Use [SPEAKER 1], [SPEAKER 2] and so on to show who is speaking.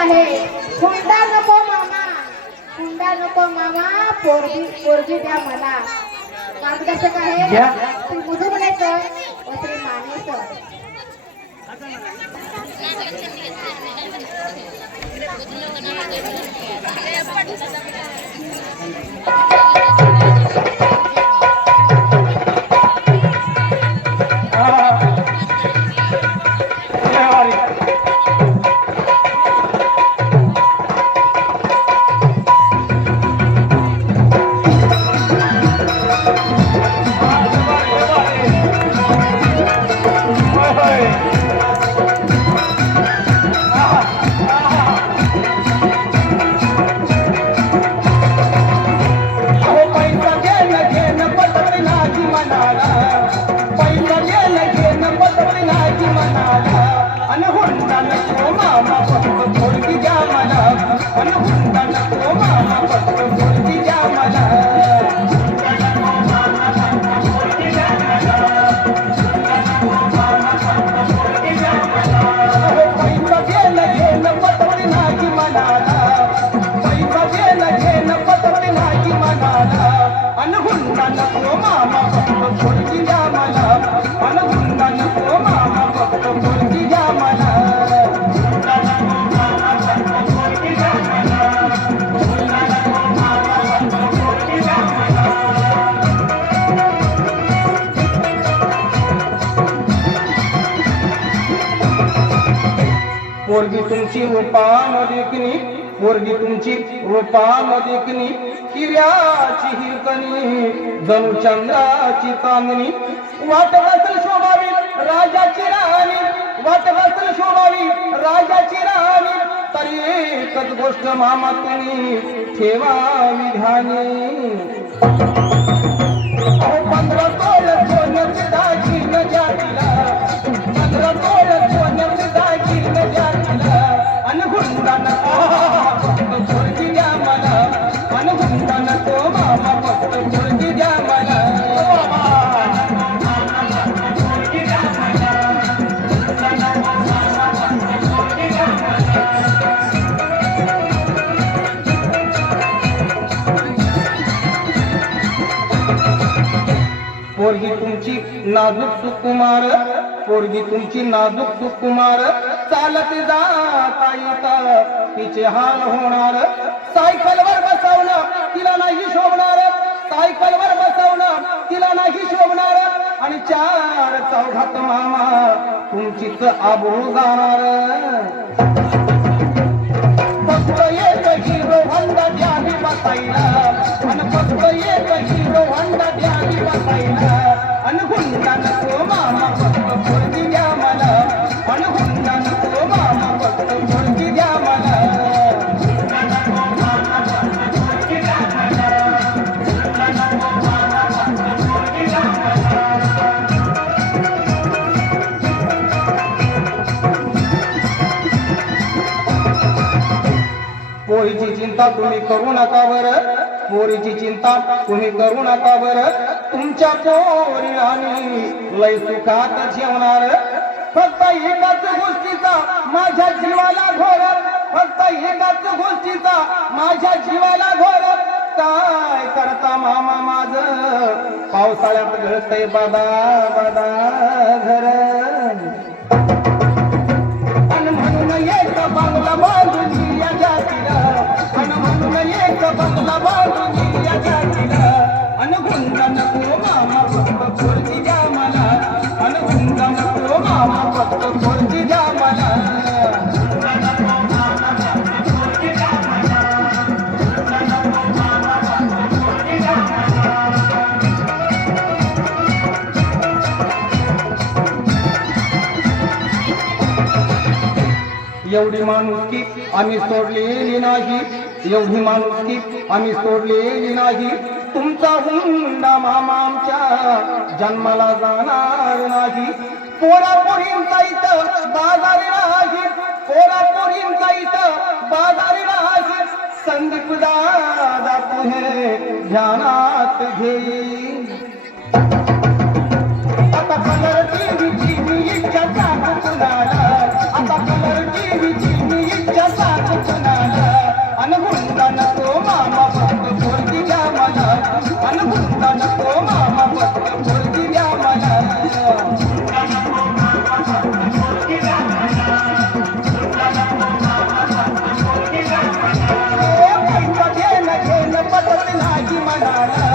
[SPEAKER 1] आहे. हुंडा नको मामा. हुंडा नको मामा. पोरगी पोरगी द्या मला. मार्गदर्शक आहे. श्री मुजुमलेचं व श्री मानेचं
[SPEAKER 2] अहो मला पोरगी तुमची रूपान मदिकनी पोरगी तुमची रूपान देखणी हिऱ्याची हिरकणी जणू चंद्राची चांदणी. वाट बसल शोभावी राजाची राणी वाट बसल शोभावी राजाची राणी. तरी एकच गोष्ट मामा तुम्ही ठेवावी ध्यानी. अहो पंधरा तोळ सोन्याची दागिन जातीला पंधरा तोळ पोरगी तुमची नाजूक सुकुमार पोरगी तुमची नाजूक सुकुमार. चालत जाता येता तिचे हाल होणार. सायकलवर बसवणं तिला नाही शोभणार. सायकलवर बसवणं तिला नाही शोभणार. आणि चार चौघात मामा तुमचीच आबरू जाणार. फक्त एक हिरो होंडा बसायला आणि फक्त एक हिरो चिंता तुम्ही करू नका बरं. पोरीची चिंता तुम्ही करू नका बर. तुमच्या पोरी आणि लय सुखात जेवणार. फक्त एकाच गोष्टीचा माझ्या जीवाला घोर. फक्त एकाच गोष्टीचा माझ्या जीवाला घोर. काय करता मामा माझ? पावसाळ्यात घडतय बदा बदा घर. एवढी माणुसकी आम्ही सोडलेली नाही. एवढी माणुसकी आम्ही सोडलेली नाही. तुमचा हुंडा मामा आमच्या जन्माला जाणार नाही. पोरापोरींचा इथं बाजारी नाही. पोरापोरींचा इथं बाजारी नाही. संदीप दादा तुझे ध्यानात घेईल आता कलर टीव्हीची मी इच्छा सांगू da da